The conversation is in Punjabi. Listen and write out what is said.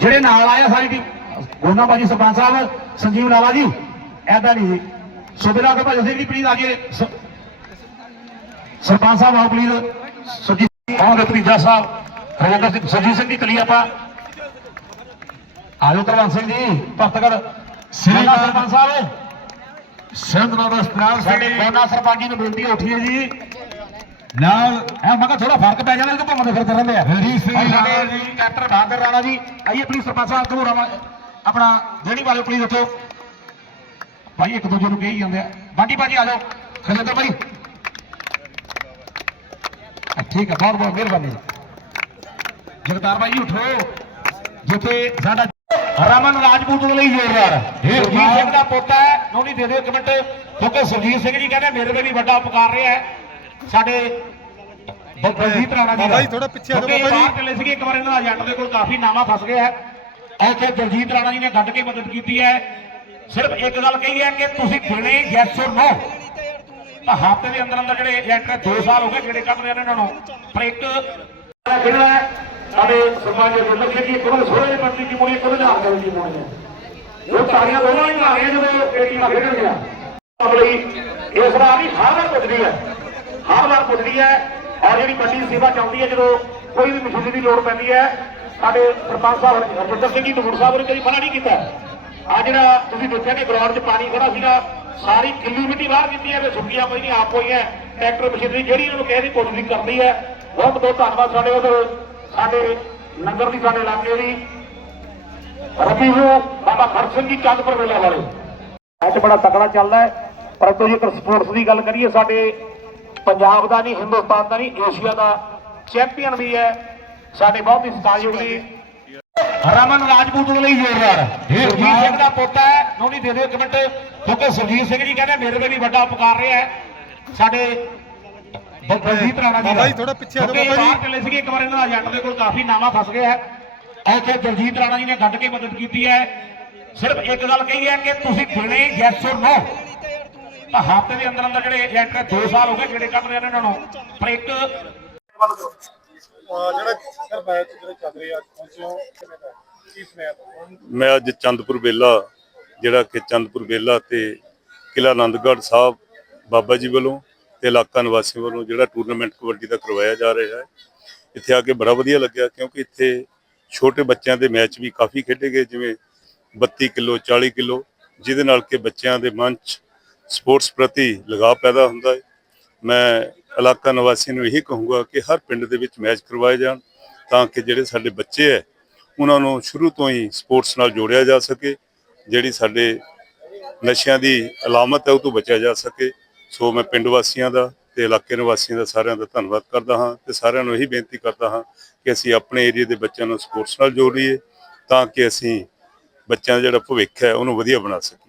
ਜਿਹੜੇ ਨਾਲ ਆਏ ਆ ਸਾਰੀ ਟੀਮ ਗੋਨਾ ਬਾਜੀ ਸਰਪੰਚ ਸਾਹਿਬ ਸੰਜੀਵ ਲਾਲਾ ਜੀ ਐਦਾਂ ਨਹੀਂ ਜੀ। ਸੁਬੇਦਾਰ ਦੇ ਭਾਈ ਸਿੰਘ ਜੀ ਪਲੀਜ਼ ਸ- ਸਰਪੰਚ ਸਾਹਿਬ ਆਓ ਪਲੀਜ਼ ਸੁਰਜੀਤ ਆਓ ਭਤੀਜਾ ਸਾਹਿਬ ਰਜਿੰਦਰ ਸਿੰਘ ਸੁਰਜੀਤ ਸਿੰਘ ਦੀ ਕਲੀ ਆਪਾਂ। ਆਜੋ ਤਰਵੰਤ ਸਿੰਘ ਜੀ ਭਗਤਗੜ। ਸ੍ਰੀ ਸਰਪੰਚ ਸਾਹਿਬ। ਸਿੰਧ ਨਗਰ ਸਤਨਾਮ ਸਾਡੇ ਗੋਨਾ ਸਰਪੰਚ ਜੀ ਨੂੰ ਬੇਨਤੀ ਉੱਠੀ ਹੈ ਜੀ। ਨਾਲ ਐ ਮੈਂ ਕਿਹਾ ਥੋੜਾ ਫ਼ਰਕ ਪੈ ਜਾਣਾ ਕਿ ਭੰਮਦੇ ਫਿਰਦੇ ਰਹਿੰਦੇ ਆ। ਔਰ ਸਾਡੇ ਰਾਣਾ ਜੀ। ਬਹਾਦਰ ਰਾਣਾ ਜੀ ਆਈਏ ਪਲੀਜ਼ ਸਰਪੰਚ ਸਾਹਿਬ ਵਾ- ਆਪਣਾ ਜਿਹੜੀ ਵਾਲੇ ਪਲੀਜ਼ ਉੱਠੋ ਭਾਈ ਇੱਕ ਦੂਜੇ ਨੂੰ ਕਹੀ ਜਾਂਦੇ ਆ। ਬਾਂਟੀ ਭਾਜੀ ਆ ਜਾਓ। ਖਜਿੰਦਰ ਭਾਈ। ਠੀਕ ਹੈ ਬਹੁਤ ਬਹੁਤ ਮਿਹਰਬਾਨੀ। ਜਗਤਾਰ ਭਾਈ ਜੀ ਉਠੋ। ਜਿੱਥੇ ਸਾਡਾ ਰਮਨ ਰਾਜਪੂਤ ਦੇ ਲਈ ਜ਼ੋਰਦਾਰ ਇਹ ਸੁਰਜੀਤ ਸਿੰਘ ਦਾ ਪੁੱਤ ਹੈ ਨੋਨੀ ਦੇ ਦਿਓ ਇੱਕ ਮਿੰਟ। ਕਿਉਂਕਿ ਸੁਰਜੀਤ ਸਿੰਘ ਜੀ ਕਹਿੰਦੇ ਮੇਰੇ ਤੇ ਵੀ ਵੱਡਾ ਉਪਕਾਰ ਰਿਹਾ ਹੈ। ਸਾਡੇ ਬਲਜੀਤ ਰਾਣਾ ਜੀ ਬਾਬਾ ਜੀ, ਥੋੜ੍ਹਾ ਪਿੱਛੇ ਆ ਜਾਓ ਬਾਬਾ ਜੀ। ਬਾਹਰ ਚੱਲੇ ਸੀਗੇ ਇੱਕ ਵਾਰ ਇਹਨਾਂ ਦਾ ਏਜੰਟ ਦੇ ਕੋਲ ਕਾਫੀ ਨਾਮਾ ਫਸ ਗਿਆ ਹੈ ਇੱਥੇ ਦਲਜੀਤ ਰਾਣਾ ਜੀ ਨੇ ਗੱਡ ਕੇ ਮਦਦ ਕੀਤੀ ਹੈ। ਸਿਰਫ ਇੱਕ ਗੱਲ ਕਹੀ ਹੈ ਕਿ ਤੁਸੀਂ ਖੁੱਲੇ ਯੈਸ অর ਨੋ ਤਾਂ ਹਫ਼ਤੇ ਦੇ ਅੰਦਰ ਅੰਦਰ ਜਿਹੜੇ ਏਜੰਟ ਨੇ 2 ਸਾਲ ਹੋ ਗਏ ਜਿਹੜੇ ਕੱਢ ਰਹੇ ਨੇ ਇਹਨਾਂ ਨੂੰ ਪਰ ਇੱਕ ਕਿਹੜਾ ਹੈ ਸਾਡੇ ਸਮਾਜ ਦੇ ਲੋਕ ਕਿ ਕੋਲ ਸੋਹਣੇ ਬੰਦੀ ਦੀ ਮੋੜੀ ਕੋਲ ਜਾ ਕੇ ਦੀ ਹੈ ਉਹ ਤਾਰੀਆਂ ਦੋਵਾਂ ਹੀ ਆ ਰਹੀਆਂ ਜਦੋਂ ਇਹ ਟੀਮਾਂ ਖੇਡਣਗੀਆਂ ਅਗਲੀ ਇਸ ਵਾਰ ਵੀ ਹਰ ਵਾਰ ਪੁੱਜਦੀ ਹੈ। ਹਰ ਵਾਰ ਪੁੱਛਦੀ ਹੈ ਔਰ ਜਿਹੜੀ ਵੱਡੀ ਸੇਵਾ ਚਾਹੁੰਦੀ ਹੈ, ਜਦੋਂ ਕੋਈ ਵੀ ਮਸ਼ੀਨਰੀ ਦੀ ਲੋੜ ਪੈਂਦੀ ਹੈ, ਸਾਡੇ ਸਰਪੰਚ ਸਾਹਿਬ ਹਰਜਿੰਦਰ ਸਿੰਘ ਜੀ ਨੂਰ ਸਾਹਿਬ ਨੇ ਕਦੀ ਮਨਾ ਨਹੀਂ ਕੀਤਾ। ਆ ਜਿਹੜਾ ਤੁਸੀਂ ਦੇਖਿਆ ਕਿ ਗਰਾਊਂਡ 'ਚ ਪਾਣੀ ਖੜਾ ਸੀਗਾ, ਸਾਰੀ ਕਿੱਲੀ ਮਿੱਟੀ ਬਾਹਰ ਕੀਤੀ ਹੈ ਤੇ ਸੁੱਕੀਆਂ ਕੋਈ ਨਹੀਂ, ਆਪ ਹੋਈ ਟਰੈਕਟਰ ਮਸ਼ੀਨਰੀ ਜਿਹੜੀ ਇਹਨਾਂ ਨੂੰ ਕਿਸੇ ਦੀ ਪੁੱਜਦੀ ਕਰਦੀ ਹੈ। ਬਹੁਤ ਬਹੁਤ ਧੰਨਵਾਦ ਸਾਡੇ ਉਧਰ, ਸਾਡੇ ਨਗਰ ਦੀ, ਸਾਡੇ ਇਲਾਕੇ ਦੀ। ਰਬੀ ਨੂੰ ਬਾਬਾ ਖਰਚ ਸਿੰਘ ਜੀ ਚੰਦਪੁਰ ਵੇਲੇ ਵਾਲੇ। ਅੱਜ ਬੜਾ ਤਕੜਾ ਚੱਲਦਾ ਹੈ। ਪਰੰਤੂ ਜੇਕਰ ਸਪੋਰਟਸ ਦੀ ਗੱਲ ਕਰੀਏ, ਸਾਡੇ ਪੰਜਾਬ ਦਾ ਨਹੀਂ ਹਿੰਦੁਸਤਾਨ ਦਾ ਨਹੀਂ ਏਸ਼ੀਆ ਦਾ ਚੈਂਪੀਅਨ ਵੀ ਹੈ। ਸਾਡੇ ਬਹੁਤ ਹੀ ਸਤਾਜਯੋਗ ਜੀ। ਰਮਨ ਰਾਜਪੂਤ ਦੇ ਲਈ ਜ਼ੋਰਦਾਰ। ਬਾਤ- ਸਿੰਘ ਦਾ ਪੁੱਤ ਹੈ। ਨੋਨੀ ਦੇ ਦਿਓ ਇੱਕ ਮਿੰਟ। ਕਿਉਂਕਿ ਸੁਰਜੀਤ ਸਿੰਘ ਜੀ ਕਹਿੰਦੇ ਮੇਰੇ ਤੇ ਵੀ ਵੱਡਾ ਉਪਕਾਰ ਰਿਹਾ ਹੈ। ਸਾਡੇ ਬਲਜੀਤ ਰਾਣਾ ਜੀ ਬਾਬਾ ਜੀ। ਥੋੜ੍ਹਾ ਪਿੱਛੇ ਆ ਜਾਓ ਬਾਬਾ ਜੀ। ਚੱਲੇ ਸੀਗੇ ਇੱਕ ਵਾਰ ਇਹਨਾਂ ਦਾ ਏਜੰਟ ਦੇ ਕੋਲ ਕਾਫੀ ਨਾਮਾ ਫਸ ਗਿਆ ਹੈ। ਇੱਥੇ ਦਲਜੀਤ ਰਾਣਾ ਜੀ ਨੇ ਗੱਡ ਕੇ ਮਦਦ ਕੀਤੀ ਹੈ। ਸਿਰਫ ਇੱਕ ਗੱਲ ਕਹੀ ਹੈ ਕਿ ਤੁਸੀਂ ਖੁੱਲੇ ਯੈਸ অর ਨੋ ਤਾਂ ਹਫ਼ਤੇ ਦੇ ਅੰਦਰ ਅੰਦਰ ਜਿਹੜੇ ਏਜੰਟ ਨੇ 2 ਸਾਲ ਹੋ ਗਏ ਜਿਹੜੇ ਕੱਢ ਰਹੇ ਨੇ ਇਹਨਾਂ ਨੂੰ। ਪਰ ਇੱਕ ਮੈਂ ਅੱਜ ਚੰਦਪੁਰ ਬੇਲਾ ਜਿਹੜਾ ਕਿ ਚੰਦਪੁਰ ਬੇਲਾ ਤੇ ਕਿਲਾ ਆਨੰਦਗੜ੍ਹ ਸਾਹਿਬ ਬਾਬਾ ਜੀ ਵੱਲੋਂ ਤੇ ਇਲਾਕਾ ਨਿਵਾਸੀਆਂ ਵੱਲੋਂ ਜਿਹੜਾ ਟੂਰਨਾਮੈਂਟ ਕਬੱਡੀ ਦਾ ਕਰਵਾਇਆ ਜਾ ਰਿਹਾ ਹੈ। ਇੱਥੇ ਆ ਕੇ ਬੜਾ ਵਧੀਆ ਲੱਗਿਆ ਕਿਉਂਕਿ ਇੱਥੇ ਛੋਟੇ ਬੱਚਿਆਂ ਦੇ ਮੈਚ ਵੀ ਕਾਫੀ ਖੇਡੇ ਗਏ ਜਿਵੇਂ 32 ਕਿਲੋ 40 ਕਿਲੋ ਜਿਹਦੇ ਨਾਲ ਕਿ ਬੱਚਿਆਂ ਦੇ ਮਨ 'ਚ ਸਪੋਰਟਸ ਪ੍ਰਤੀ ਲਗਾਅ ਪੈਦਾ ਹੁੰਦਾ ਹੈ। ਮੈਂ ਇਲਾਕਾ ਨਿਵਾਸੀਆਂ ਨੂੰ ਇਹੀ ਕਹੂੰਗਾ ਕਿ ਹਰ ਪਿੰਡ ਦੇ ਵਿੱਚ ਮੈਚ ਕਰਵਾਏ ਜਾਣ ਤਾਂ ਕਿ ਜਿਹੜੇ ਸਾਡੇ ਬੱਚੇ ਹੈ, ਉਹਨਾਂ ਨੂੰ ਸ਼ੁਰੂ ਤੋਂ ਹੀ ਸਪੋਰਟਸ ਨਾਲ ਜੋੜਿਆ ਜਾ ਸਕੇ, ਜਿਹੜੀ ਸਾਡੇ ਨਸ਼ਿਆਂ ਦੀ ਅਲਾਮਤ ਹੈ ਉਹ ਤੋਂ ਬਚਿਆ ਜਾ ਸਕੇ। ਸੋ ਮੈਂ ਪਿੰਡ ਵਾਸੀਆਂ ਦਾ ਤੇ ਇਲਾਕੇ ਨਿਵਾਸੀਆਂ ਦਾ ਸਾਰਿਆਂ ਦਾ ਧੰਨਵਾਦ ਕਰਦਾ ਹਾਂ ਤੇ ਸਾਰਿਆਂ ਨੂੰ ਇਹੀ ਬੇਨਤੀ ਕਰਦਾ ਹਾਂ ਕਿ ਅਸੀਂ ਆਪਣੇ ਏਰੀਆ ਦੇ ਬੱਚਿਆਂ ਨੂੰ ਸਪੋਰਟਸ ਨਾਲ ਜੋੜੀਏ ਤਾਂ ਕਿ ਅਸੀਂ ਬੱਚਿਆਂ ਦਾ ਜਿਹੜਾ ਭਵਿੱਖ ਹੈ ਉਹਨੂੰ ਵਧੀਆ ਬਣਾ ਸਕੀਏ।